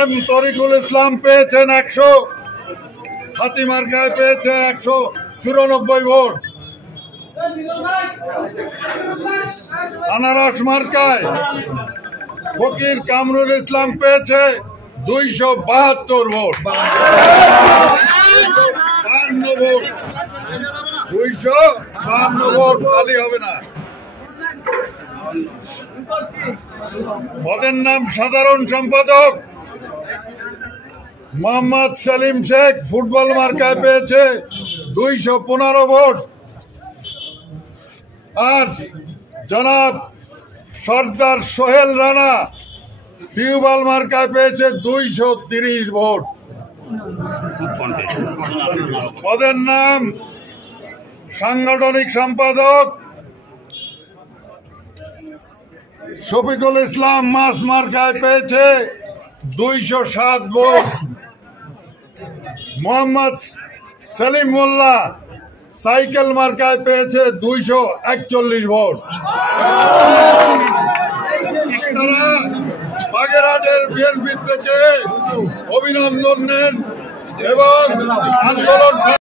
M Tarikul ইসলাম পেয়েছেন 100, ছাতি মার্কায় পেয়েছে 194 ভোট। আনারস মার্কায় ফকির কামরুল ইসলাম পেয়েছে 272 ভোট। 52 ভোট, 252 ভোট, তালি হবে না। পদের নাম সাধারণ সম্পাদক মোহাম্মদ সেলিম শেখ ফুটবল মার্কায় পেয়েছে 215 ভোট। আর জনাব সর্দার সোহেল রানা টিউবওয়েল মার্কায় পেয়েছে 230 ভোট। পদের নাম সাংগঠনিক সম্পাদক শফিকুল ইসলাম মাস মার্কায় পেয়েছে 207 ভোট। মোহাম্মদ সেলিম মোল্লা সাইকেল মার্কায় পেয়েছে 241 ভোট। আপনারা বাগেরহাটের বিএনপি থেকে অভিনন্দন নেন এবং আন্দোলন